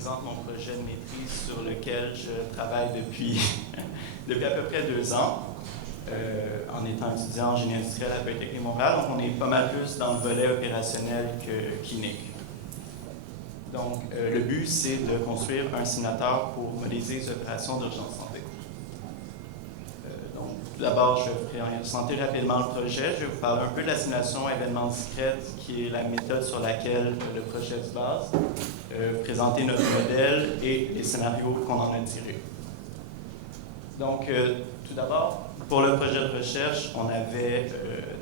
présente mon projet de maîtrise sur lequel je travaille depuis, depuis à peu près 2 ans, en étant étudiant en génie industriel à Polytechnique Montréal. Donc, on est pas mal plus dans le volet opérationnel que clinique. Donc, le but, c'est de construire un simulateur pour modéliser les opérations d'urgence santé. Donc, tout d'abord, je vais vous présenter rapidement le projet. Je vais vous parler un peu de la simulation événement discrète, qui est la méthode sur laquelle le projet se base, présenter notre modèle et les scénarios qu'on en a tirés. Donc, tout d'abord, pour le projet de recherche, on avait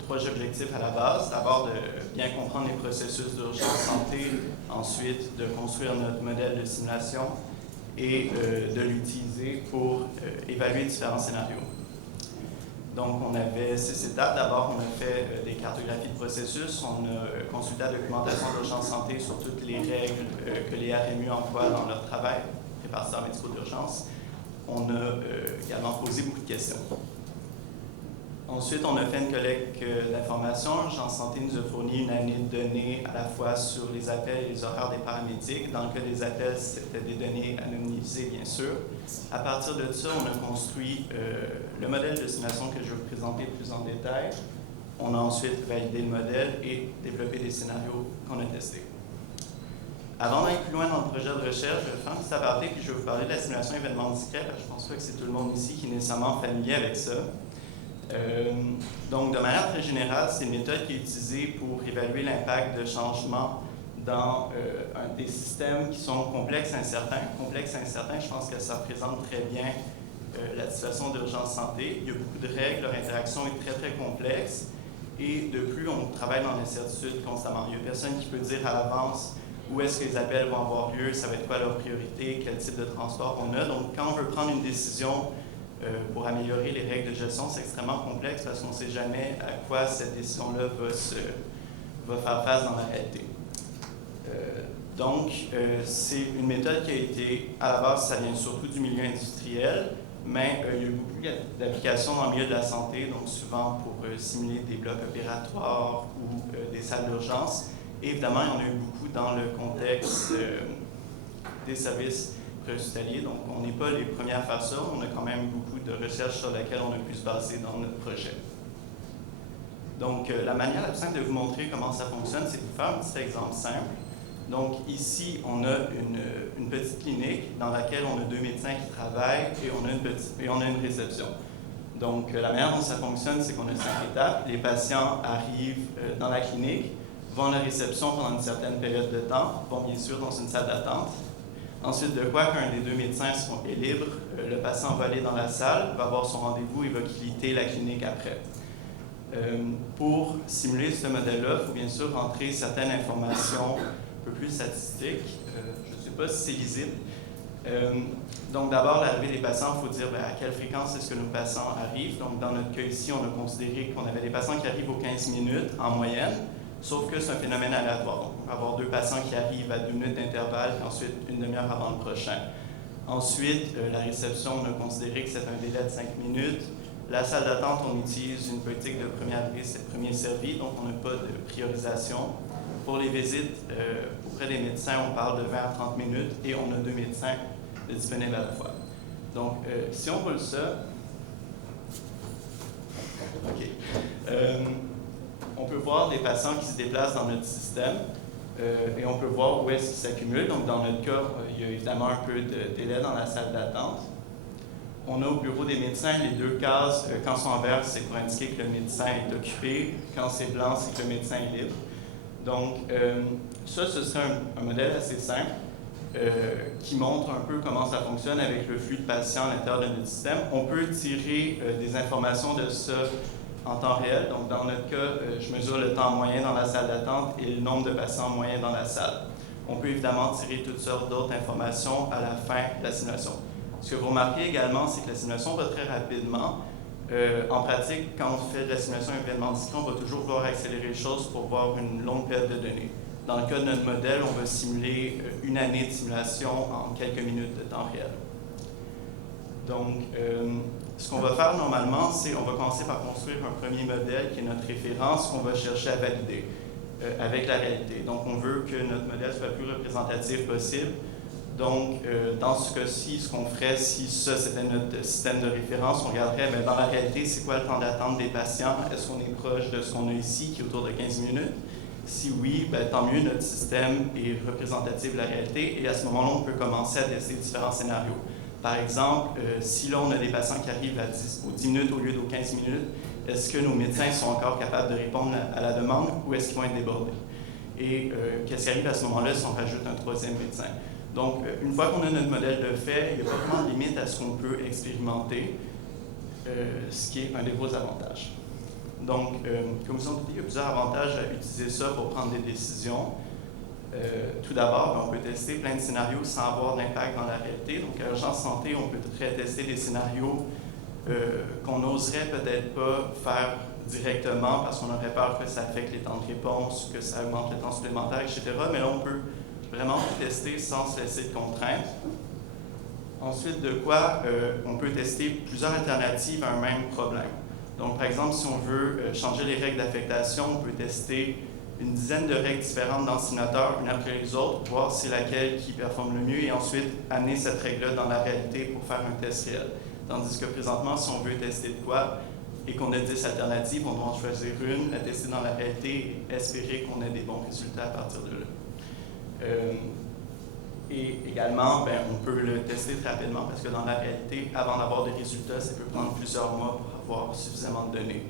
3 objectifs à la base. D'abord, de bien comprendre les processus d'urgence santé, ensuite de construire notre modèle de simulation et de l'utiliser pour évaluer différents scénarios. Donc, on avait 6 étapes. D'abord, on a fait des cartographies de processus. On a consulté la documentation d'urgence santé sur toutes les règles que les RMU emploient dans leur travail, répartiteurs médicaux d'urgence. On a également posé beaucoup de questions. Ensuite, on a fait une collecte d'informations. L'Urgence santé nous a fourni une année de données à la fois sur les appels et les horaires des paramédics. Dans le cas des appels, c'était des données anonymisées, bien sûr. À partir de ça, on a construit le modèle de simulation que je vais vous présenter plus en détail. On a ensuite validé le modèle et développé des scénarios qu'on a testés. Avant d'aller plus loin dans le projet de recherche, je vais faire un petit aparté puis je vais vous parler de la simulation événement discret. Je ne pense pas que c'est tout le monde ici qui est nécessairement familier avec ça. Donc, de manière très générale, c'est une méthode qui est utilisée pour évaluer l'impact de changements dans des systèmes qui sont complexes et incertains. Complexes et incertains, je pense que ça représente très bien la situation d'urgence santé. Il y a beaucoup de règles, leur interaction est très, très complexe. Et de plus, on travaille dans l'incertitude constamment. Il n'y a personne qui peut dire à l'avance où est-ce que les appels vont avoir lieu, ça va être quoi leur priorité, quel type de transport on a. Donc, quand on veut prendre une décision pour améliorer les règles de gestion, c'est extrêmement complexe parce qu'on ne sait jamais à quoi cette décision-là va faire face dans la réalité. Donc, c'est une méthode qui a été, à la base, ça vient surtout du milieu industriel, mais il y a eu beaucoup d'applications dans le milieu de la santé, donc souvent pour simuler des blocs opératoires ou des salles d'urgence. Et évidemment, il y en a eu beaucoup dans le contexte des services préhospitaliers, donc on n'est pas les premiers à faire ça. On a quand même beaucoup de recherches sur lesquelles on a pu se baser dans notre projet. Donc, la manière la plus simple de vous montrer comment ça fonctionne, c'est de vous faire un petit exemple simple. Donc, ici, on a une petite clinique dans laquelle on a 2 médecins qui travaillent et on a une réception. Donc, la manière dont ça fonctionne, c'est qu'on a 5 étapes. Les patients arrivent dans la clinique, vont à la réception pendant une certaine période de temps, vont bien sûr dans une salle d'attente. Ensuite de quoi, quand un des 2 médecins est libre, le patient va aller dans la salle, va avoir son rendez-vous et va quitter la clinique après. Pour simuler ce modèle-là, il faut bien sûr rentrer certaines informations un peu plus statistiques. Je ne sais pas si c'est lisible. Donc d'abord, l'arrivée des patients, il faut dire à quelle fréquence est-ce que nos patients arrivent. Donc dans notre cas ici, on a considéré qu'on avait des patients qui arrivent aux 15 minutes en moyenne. Sauf que c'est un phénomène aléatoire. Donc, on peut avoir 2 patients qui arrivent à 2 minutes d'intervalle, et ensuite une demi-heure avant le prochain. Ensuite, la réception, on a considéré que c'est un délai de 5 minutes. La salle d'attente, on utilise une politique de premier arrivé, c'est premier servi, donc on n'a pas de priorisation. Pour les visites auprès des médecins, on parle de 20 à 30 minutes et on a 2 médecins disponibles à la fois. Donc, si on roule ça, OK. On peut voir des patients qui se déplacent dans notre système et on peut voir où est-ce qu'ils s'accumulent. Donc, dans notre cas, il y a évidemment un peu de délai dans la salle d'attente. On a au bureau des médecins les 2 cases. Quand c'est en vert, c'est pour indiquer que le médecin est occupé. Quand c'est blanc, c'est que le médecin est libre. Donc, ça, ce serait un modèle assez simple qui montre un peu comment ça fonctionne avec le flux de patients à l'intérieur de notre système. On peut tirer des informations de ça en temps réel. Donc, dans notre cas, je mesure le temps moyen dans la salle d'attente et le nombre de patients moyens dans la salle. On peut évidemment tirer toutes sortes d'autres informations à la fin de la simulation. Ce que vous remarquez également, c'est que la simulation va très rapidement. En pratique, quand on fait de la simulation événement discret, on va toujours vouloir accélérer les choses pour voir une longue période de données. Dans le cas de notre modèle, on va simuler une année de simulation en quelques minutes de temps réel. Donc, ce qu'on va faire normalement, c'est qu'on va commencer par construire un premier modèle qui est notre référence qu'on va chercher à valider avec la réalité. Donc, on veut que notre modèle soit le plus représentatif possible Donc, dans ce cas-ci, ce qu'on ferait, si ça c'était notre système de référence, on regarderait dans la réalité, c'est quoi le temps d'attente des patients? Est-ce qu'on est proche de ce qu'on a ici, qui est autour de 15 minutes? Si oui, tant mieux, notre système est représentatif de la réalité et à ce moment-là, on peut commencer à tester différents scénarios. Par exemple, si là, on a des patients qui arrivent aux 10 minutes au lieu d'aux 15 minutes, est-ce que nos médecins sont encore capables de répondre à la demande ou est-ce qu'ils vont être débordés? Et qu'est-ce qui arrive à ce moment-là si on rajoute un troisième médecin? Donc, une fois qu'on a notre modèle de fait, il n'y a pas vraiment de limite à ce qu'on peut expérimenter, ce qui est un des gros avantages. Donc, comme vous en doutez, il y a plusieurs avantages à utiliser ça pour prendre des décisions. Tout d'abord, on peut tester plein de scénarios sans avoir d'impact dans la réalité. Donc, à Urgence Santé, on peut tester des scénarios qu'on n'oserait peut-être pas faire directement parce qu'on aurait peur que ça affecte les temps de réponse, que ça augmente le temps supplémentaire, etc. Mais là, on peut vraiment tester sans se laisser de contraintes. Ensuite, on peut tester plusieurs alternatives à un même problème. Donc, par exemple, si on veut changer les règles d'affectation, on peut tester une dizaine de règles différentes dans le simulateur, une après les autres, voir c'est laquelle qui performe le mieux et ensuite amener cette règle-là dans la réalité pour faire un test réel. Tandis que présentement, si on veut tester de quoi et qu'on a 10 alternatives, on doit en choisir une, la tester dans la réalité et espérer qu'on ait des bons résultats à partir de là. Et également, on peut le tester très rapidement parce que dans la réalité, avant d'avoir des résultats, ça peut prendre plusieurs mois pour avoir suffisamment de données.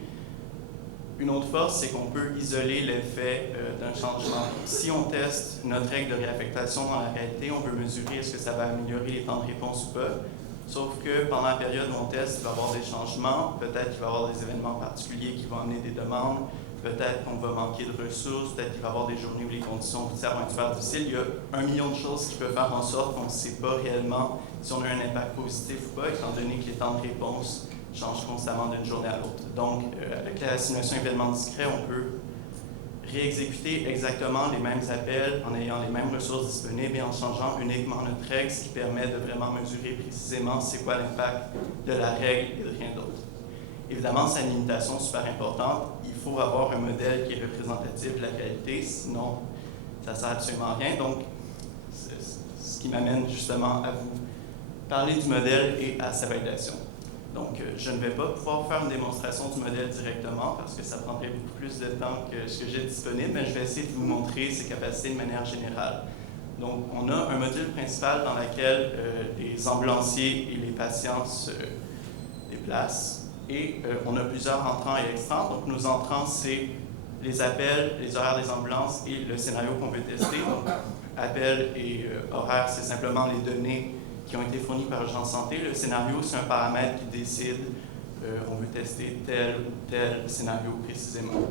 Une autre force, c'est qu'on peut isoler l'effet d'un changement. Si on teste notre règle de réaffectation dans la réalité, on peut mesurer est-ce que ça va améliorer les temps de réponse ou pas. Sauf que pendant la période où on teste, il va y avoir des changements, peut-être qu'il va y avoir des événements particuliers qui vont amener des demandes, peut-être qu'on va manquer de ressources, peut-être qu'il va y avoir des journées où les conditions routières vont être super difficiles. Il y a 1 million de choses qui peuvent faire en sorte qu'on ne sait pas réellement si on a un impact positif ou pas, étant donné que les temps de réponse changent constamment d'une journée à l'autre. Donc, avec la simulation événement discret, on peut réexécuter exactement les mêmes appels en ayant les mêmes ressources disponibles et en changeant uniquement notre règle, ce qui permet de vraiment mesurer précisément c'est quoi l'impact de la règle et de rien d'autre. Évidemment, c'est une limitation super importante. Il faut avoir un modèle qui est représentatif de la réalité, sinon ça ne sert absolument à rien. Donc, c'est ce qui m'amène justement à vous parler du modèle et à sa validation. Donc, je ne vais pas pouvoir faire une démonstration du modèle directement parce que ça prendrait beaucoup plus de temps que ce que j'ai disponible, mais je vais essayer de vous montrer ses capacités de manière générale. Donc, on a un module principal dans lequel les ambulanciers et les patients se déplacent et on a plusieurs entrants et extrants. Donc, nos entrants, c'est les appels, les horaires des ambulances et le scénario qu'on veut tester. Donc, appels et horaires, c'est simplement les données qui ont été fournis par Urgence Santé. Le scénario, c'est un paramètre qui décide on veut tester tel ou tel scénario précisément.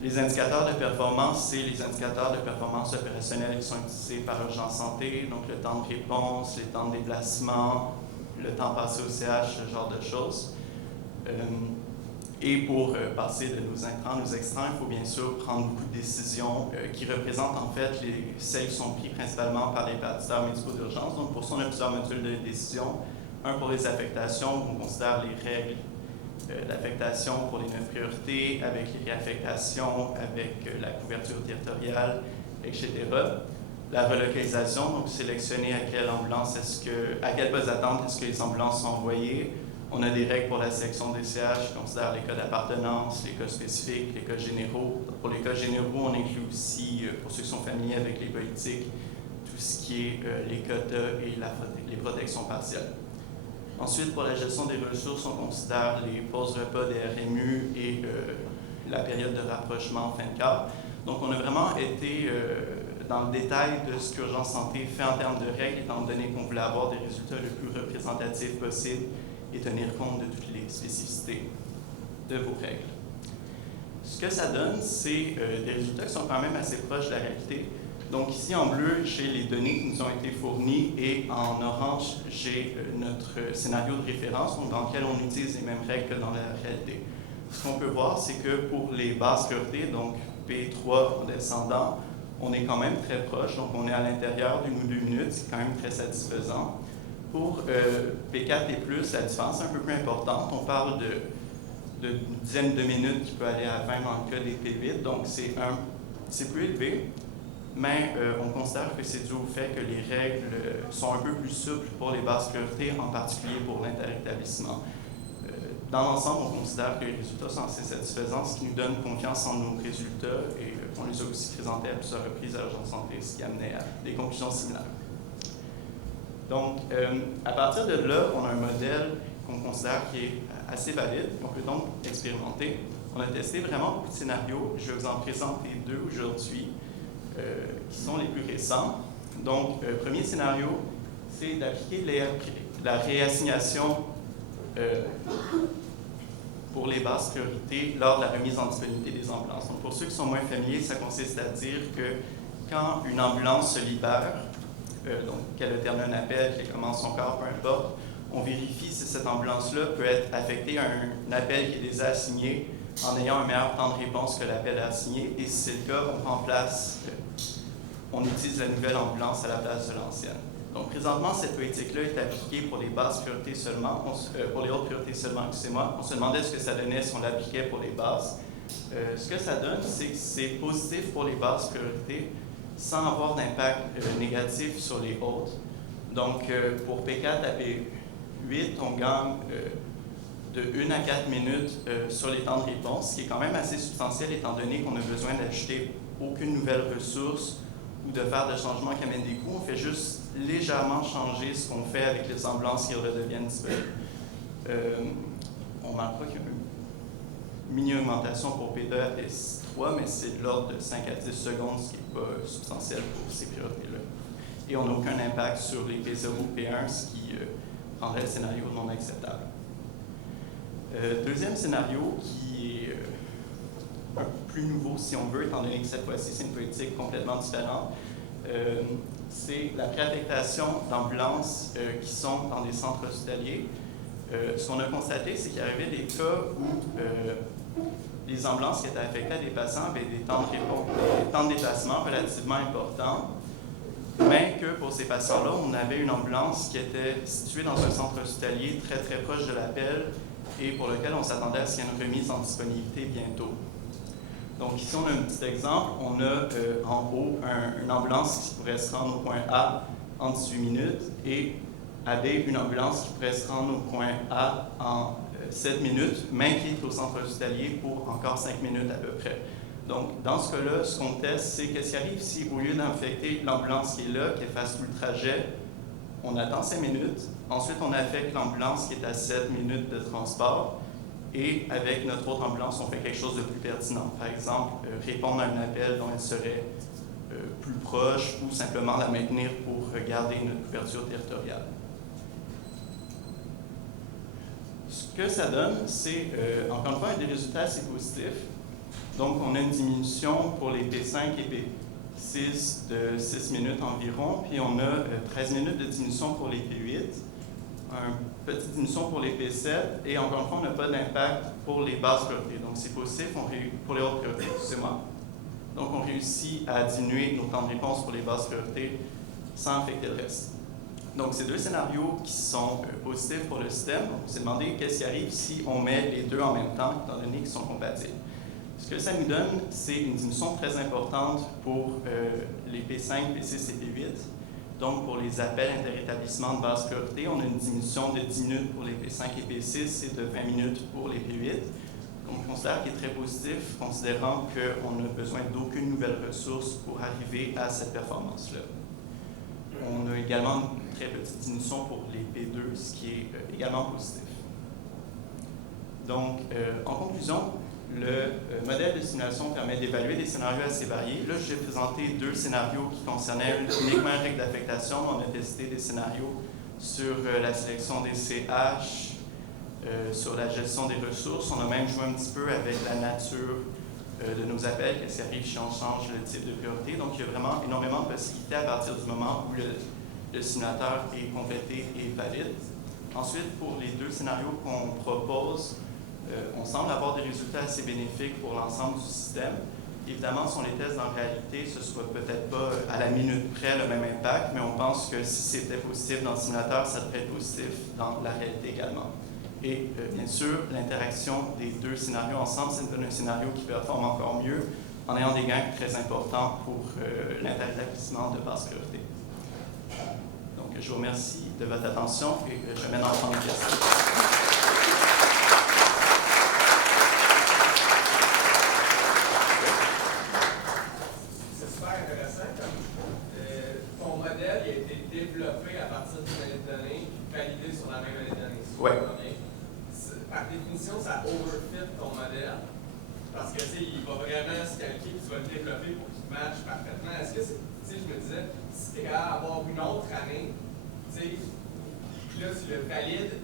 Les indicateurs de performance, c'est les indicateurs de performance opérationnelle qui sont utilisés par Urgence Santé, donc le temps de réponse, les temps de déplacement, le temps passé au CH, ce genre de choses. Et pour passer de nos intrants, nos extrants, il faut bien sûr prendre beaucoup de décisions qui représentent en fait celles qui sont prises principalement par les répartiteurs médicaux d'urgence. Donc pour ça, on a plusieurs modules de décision. Un pour les affectations, où on considère les règles d'affectation pour les 9 priorités, avec les réaffectations, avec la couverture territoriale, etc. La relocalisation, donc sélectionner à quelle ambulance à quelle poste d'attente est-ce que les ambulances sont envoyées. On a des règles pour la sélection des CH qui considèrent les cas d'appartenance, les cas spécifiques, les cas généraux. Pour les cas généraux, on inclut aussi, pour ceux qui sont familiers avec les politiques, tout ce qui est les quotas et les protections partielles. Ensuite, pour la gestion des ressources, on considère les pauses repas des RMU et la période de rapprochement en fin de cadre. Donc, on a vraiment été dans le détail de ce qu'Urgence Santé fait en termes de règles, étant donné qu'on voulait avoir des résultats le plus représentatifs possible et tenir compte de toutes les spécificités de vos règles. Ce que ça donne, c'est des résultats qui sont quand même assez proches de la réalité. Donc ici, en bleu, j'ai les données qui nous ont été fournies et en orange, j'ai notre scénario de référence, donc dans lequel on utilise les mêmes règles que dans la réalité. Ce qu'on peut voir, c'est que pour les basses priorités, donc P3 en descendant, on est quand même très proche, donc on est à l'intérieur d'1 ou 2 minutes, c'est quand même très satisfaisant. Pour P4 et plus, la différence est un peu plus importante. On parle d'une dizaine de minutes qui peut aller à 20 dans le cas des P8, donc c'est plus élevé. mais on considère que c'est dû au fait que les règles sont un peu plus souples pour les basses priorités, en particulier pour l'interétablissement. Dans l'ensemble, on considère que les résultats sont assez satisfaisants, ce qui nous donne confiance en nos résultats, et on les a aussi présentés à plusieurs reprises à l'Agence de santé, ce qui amenait à des conclusions similaires. Donc, à partir de là, on a un modèle qu'on considère qui est assez valide, qu'on peut donc expérimenter. On a testé vraiment beaucoup de scénarios. Je vais vous en présenter deux aujourd'hui, qui sont les plus récents. Donc, premier scénario, c'est d'appliquer la réassignation pour les basses priorités lors de la remise en disponibilité des ambulances. Donc, pour ceux qui sont moins familiers, ça consiste à dire que quand une ambulance se libère, donc qu'elle a terminé un appel, qu'elle commence son corps, peu importe, on vérifie si cette ambulance-là peut être affectée à un appel qui est déjà assigné en ayant un meilleur temps de réponse que l'appel a assigné. Et si c'est le cas, on utilise la nouvelle ambulance à la place de l'ancienne. Donc, présentement, cette politique-là est appliquée pour les basses priorités seulement, pour les hautes priorités seulement, excusez-moi. On se demandait ce que ça donnait si on l'appliquait pour les basses. Ce que ça donne, c'est que c'est positif pour les basses priorités sans avoir d'impact négatif sur les hautes. Donc, pour P4 à P8, on gagne de 1 à 4 minutes sur les temps de réponse, ce qui est quand même assez substantiel étant donné qu'on a besoin d'ajouter aucune nouvelle ressource ou de faire de changements qui amènent des coûts. On fait juste légèrement changer ce qu'on fait avec les ambulances qui redeviennent disponibles. On remarquera qu'il y a une mini-augmentation pour P2 à P3, mais c'est de l'ordre de 5 à 10 secondes, ce qui n'est pas substantiel pour ces priorités-là. Et on n'a aucun impact sur les P0 ou P1, ce qui rendrait le scénario non acceptable. Deuxième scénario, qui est un peu plus nouveau, si on veut, étant donné que cette fois-ci, c'est une politique complètement différente, c'est la préaffectation d'ambulances qui sont dans des centres hospitaliers. Ce qu'on a constaté, c'est qu'il y avait des cas où les ambulances qui étaient affectées à des patients avaient des temps de déplacement relativement importants, mais que pour ces patients-là, on avait une ambulance qui était située dans un centre hospitalier très, très proche de l'appel et pour lequel on s'attendait à ce qu'il y ait une remise en disponibilité bientôt. Donc ici, on a un petit exemple. On a en haut une ambulance qui pourrait se rendre au point A en 18 minutes et à B, une ambulance qui pourrait se rendre au point A en 7 minutes, mais qui est au centre hospitalier pour encore 5 minutes à peu près. Donc, dans ce cas-là, ce qu'on teste, c'est qu'est-ce qui arrive si, au lieu d'infecter l'ambulance qui est là, qui fasse tout le trajet, on attend 5 minutes, ensuite on affecte l'ambulance qui est à 7 minutes de transport, et avec notre autre ambulance, on fait quelque chose de plus pertinent. Par exemple, répondre à un appel dont elle serait plus proche ou simplement la maintenir pour garder notre couverture territoriale. Ce que ça donne, c'est, encore une fois, des résultats assez positifs. Donc, on a une diminution pour les P5 et P6 de 6 minutes environ, puis on a 13 minutes de diminution pour les P8, une petite diminution pour les P7, et encore une fois, on n'a pas d'impact pour les basses priorités. Donc, c'est positif pour les hautes priorités, excusez-moi. Donc, on réussit à diminuer nos temps de réponse pour les basses priorités sans affecter le reste. Donc, c'est deux scénarios qui sont positifs pour le système. On s'est demandé qu'est-ce qui arrive si on met les deux en même temps, étant donné qu'ils sont compatibles. Ce que ça nous donne, c'est une diminution très importante pour les P5, P6 et P8. Donc, pour les appels interétablissements de basse priorité, on a une diminution de 10 minutes pour les P5 et P6 et de 20 minutes pour les P8. Donc, on considère qu'il est très positif, considérant qu'on n'a besoin d'aucune nouvelle ressource pour arriver à cette performance-là. On a également une très petite diminution pour les P2, ce qui est également positif. Donc, en conclusion, le modèle de simulation permet d'évaluer des scénarios assez variés. Là, je vais présenter deux scénarios qui concernaient uniquement une règle d'affectation. On a testé des scénarios sur la sélection des CH, sur la gestion des ressources. On a même joué un petit peu avec la nature de nos appels, qu'est-ce qui arrive si on change le type de priorité. Donc, il y a vraiment énormément de possibilités à partir du moment où le simulateur est complété et valide. Ensuite, pour les deux scénarios qu'on propose, on semble avoir des résultats assez bénéfiques pour l'ensemble du système. Évidemment, si on les teste dans la réalité, ce ne sera peut-être pas à la minute près le même impact, mais on pense que si c'était positif dans le simulateur, ça devrait être positif dans la réalité également. Et bien sûr, l'interaction des deux scénarios ensemble, ça nous donne un scénario qui performe encore mieux. en ayant des gains très importants pour l'interétablissement de basse priorité. Donc, je vous remercie de votre attention et je mène en temps les questions. C'est super intéressant. Ton modèle a été développé à partir d'une année de données, validé sur la même année de données. Oui. Par définition, ça overfit ton modèle. Parce que, tu sais, il va vraiment se calquer, tu vas le développer pour qu'il matche parfaitement. Est-ce que, tu sais, je me disais, si tu es capable d'avoir une autre année, tu sais, là, tu le valides,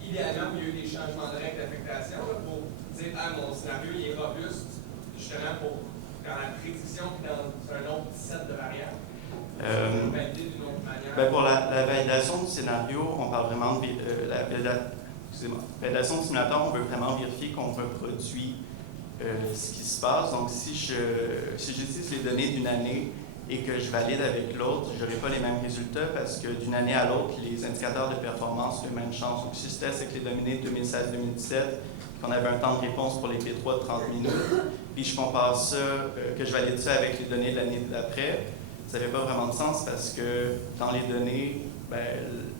idéalement, il y a eu des changements de règles d'affectation pour dire, ah, mon scénario, il est robuste, justement, pour dans la prédiction et dans un autre set de variables. Valider d'une autre manière. Ben pour la validation du scénario, on parle vraiment de validation de simulateur, on veut vraiment vérifier qu'on reproduit ce qui se passe. Donc, si j'utilise les données d'une année et que je valide avec l'autre, je n'aurai pas les mêmes résultats parce que d'une année à l'autre, les indicateurs de performance ont les mêmes chances. Donc, si je teste avec les données de 2016-2017, qu'on avait un temps de réponse pour les P3 de 30 minutes, puis je compare ça, que je valide ça avec les données de l'année d'après, ça n'avait pas vraiment de sens parce que dans les données, ben,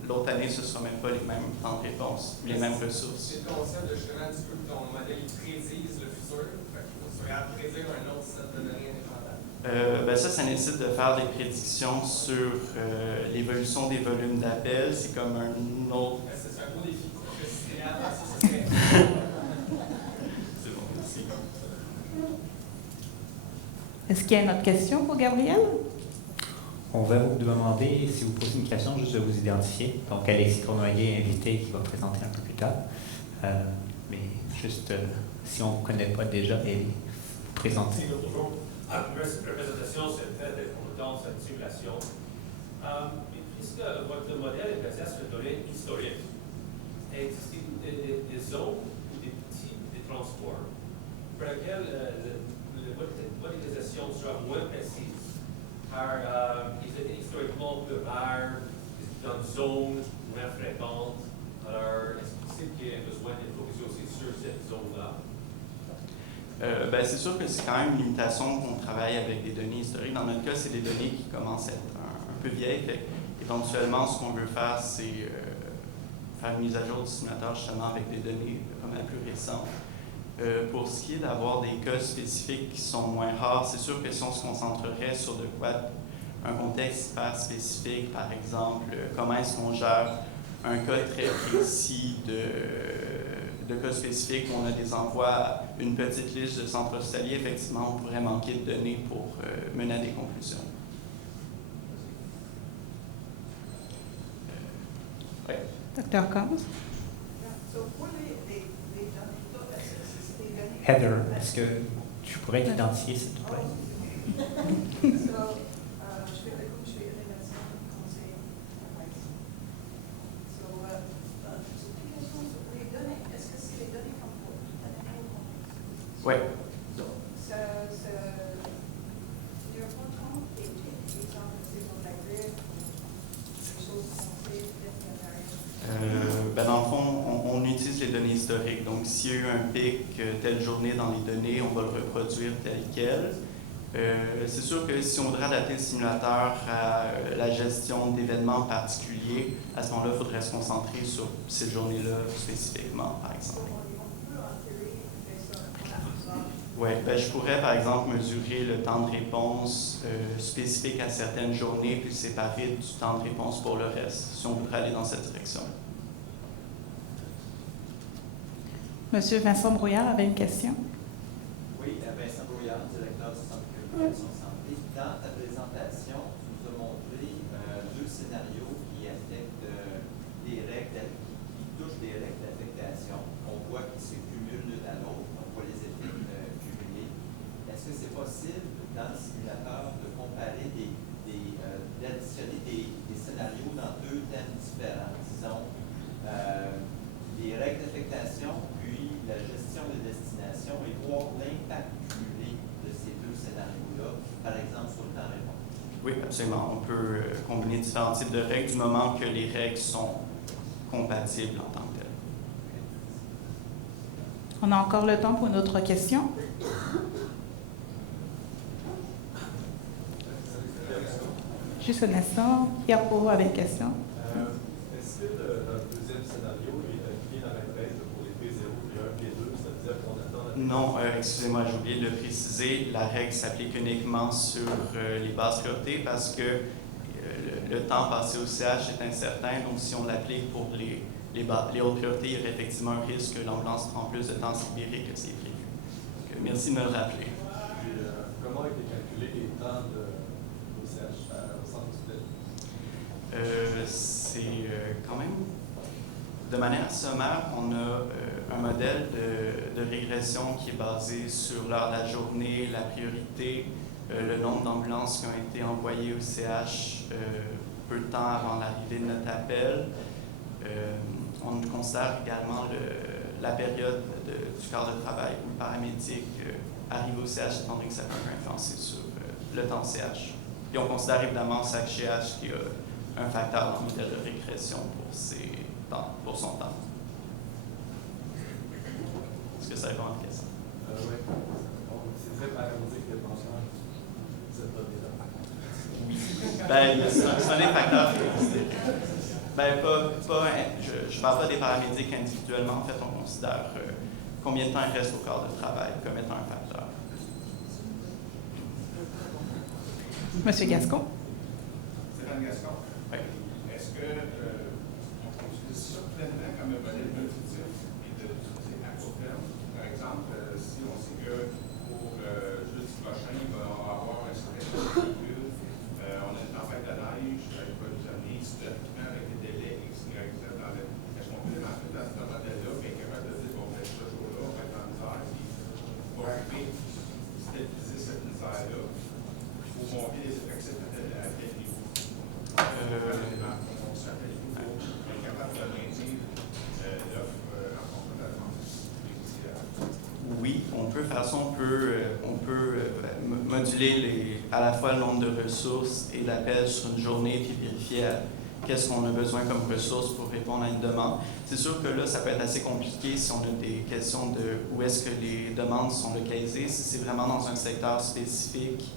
l'autre année, ce ne sera même pas les mêmes temps de réponse, les mêmes ressources. C'est le concept de justement un petit peu que ton modèle prédise le futur, fait qu'il faut se regarder prédire un autre set de données indépendantes. Ben ça nécessite de faire des prédictions sur l'évolution des volumes d'appels. C'est comme un autre. C'est un beau défi. C'est réellement ça serait. C'est bon, merci. Est-ce qu'il y a une autre question pour Gabriel? On va vous demander, si vous posez une question, juste de vous identifier. Donc, Alexis Cournoyer, invité, qui va présenter un peu plus tard. Mais juste, si on ne connaît pas déjà, et vous présenter. Merci pour la présentation, c'est très important, cette simulation. Puisque votre modèle est basé sur les données historiques, est-il des zones ou des types de transports pour lesquels la modélisation sera moins précise, car ils étaient historiquement plus rares, dans une zone moins fréquente. Alors, est-ce que c'est qu'il y a besoin de focuser aussi sur cette zone-là? Ben, c'est sûr que c'est quand même une limitation qu'on travaille avec des données historiques. Dans notre cas, c'est des données qui commencent à être un peu vieilles. Fait éventuellement, ce qu'on veut faire, c'est faire une mise à jour du simulateur justement avec des données comme la plus récente. Pour ce qui est d'avoir des cas spécifiques qui sont moins rares, c'est sûr que si on se concentrerait sur de quoi un contexte hyper spécifique, par exemple, comment est-ce qu'on gère un cas très précis de cas spécifiques où on a des envois à une petite liste de centres hospitaliers, effectivement, on pourrait manquer de données pour mener à des conclusions. Oui. Dr. Combs? Heather, est-ce que tu pourrais t'identifier, s'il te plaît? Oui. Ben dans le fond, on utilise les données historiques. Donc, s'il y a eu un pic telle journée dans les données, on va le reproduire tel quel. C'est sûr que si on voudrait adapter le simulateur à la gestion d'événements particuliers, à ce moment-là, il faudrait se concentrer sur ces journées-là spécifiquement, par exemple. Oui, ben, je pourrais, par exemple, mesurer le temps de réponse spécifique à certaines journées, puis le séparer du temps de réponse pour le reste, si on voudrait aller dans cette direction. Monsieur Vincent Brouillard avait une question. Oui, Vincent Brouillard, directeur du Centre de communication santé. Dans ta présentation, tu nous as montré deux scénarios qui affectent des règles, qui touchent des règles d'affectation. On voit qu'ils se cumulent l'une à l'autre, on voit les effets cumulés. Est-ce que c'est possible, dans le simulateur, de comparer d'additionner des scénarios dans deux thèmes différents, disons, les règles d'affectation, puis la gestion des destinations, et voir l'impact cumulé de ces deux scénarios-là, par exemple sur le temps de réponse? Oui, absolument. On peut combiner différents types de règles du moment que les règles sont compatibles en tant que telles. On a encore le temps pour une autre question. Juste un instant. Pierre Pauvre avait une question. Est-ce que dans le deuxième scénario, il est dans la règle pour les P0, P1, P2, c'est-à-dire qu'on attend la... Non, excusez-moi, j'ai oublié de le préciser. La règle s'applique uniquement sur les basses priorités parce que le temps passé au CH est incertain. Donc, si on l'applique pour les hautes priorités, il y aurait effectivement un risque que l'ambulance prend plus de temps à se libérer que c'est prévu. Donc, merci de me le rappeler. Puis, comment ont été calculés les temps au CH, au centre hospitalier? C'est quand même, de manière sommaire, on a un modèle de régression qui est basé sur l'heure de la journée, la priorité, le nombre d'ambulances qui ont été envoyées au CH peu de temps avant l'arrivée de notre appel. On considère également la période du quart de travail où le paramédic arrive au CH, étant donné que ça peut influencer sur le temps CH. Et on considère évidemment chaque GH qui a un facteur dans le modèle de régression pour son temps. Est-ce que ça répond à la question? Oui. C'est très paramédic le penseur. Cette donnée-là. Oui. C'est un des facteurs. Je ne parle pas des paramédics individuellement. En fait, on considère combien de temps il reste au quart de travail comme étant un facteur. Monsieur Gascon. Stéphane Gascon. Oui. Est-ce qu'on utilise ça pleinement comme un modèle prédictif et d'utiliser à court terme? Par exemple, si on sait que pour jeudi prochain, il va y avoir un certain véhicule, on a une tempête de neige, il va nous amener systématiquement avec des délais X, Y, Z dans le. Est-ce qu'on peut démarrer dans ce modèle-là, et être capable de dire qu'on fait ce jour-là, on va être en misère, puis on va stabiliser cette misère-là, pour monter les effectifs à quel niveau? On s'appelle il faut être capable de maintenir l'offre en fonction de la demande. Oui, on peut faire ça. On peut moduler à la fois le nombre de ressources et l'appel sur une journée, puis vérifier qu'est-ce qu'on a besoin comme ressources pour répondre à une demande. C'est sûr que là, ça peut être assez compliqué si on a des questions de où est-ce que les demandes sont localisées. Si c'est vraiment dans un secteur spécifique,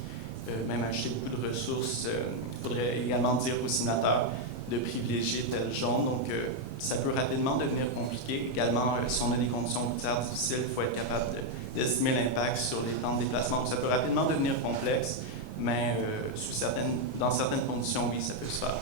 même acheter beaucoup de ressources, il faudrait également dire aux signataires de privilégier tel jaune. Donc, ça peut rapidement devenir compliqué. Également, si on a des conditions routières difficiles, il faut être capable d'estimer l'impact sur les temps de déplacement. Donc, ça peut rapidement devenir complexe, mais dans certaines conditions, oui, ça peut se faire.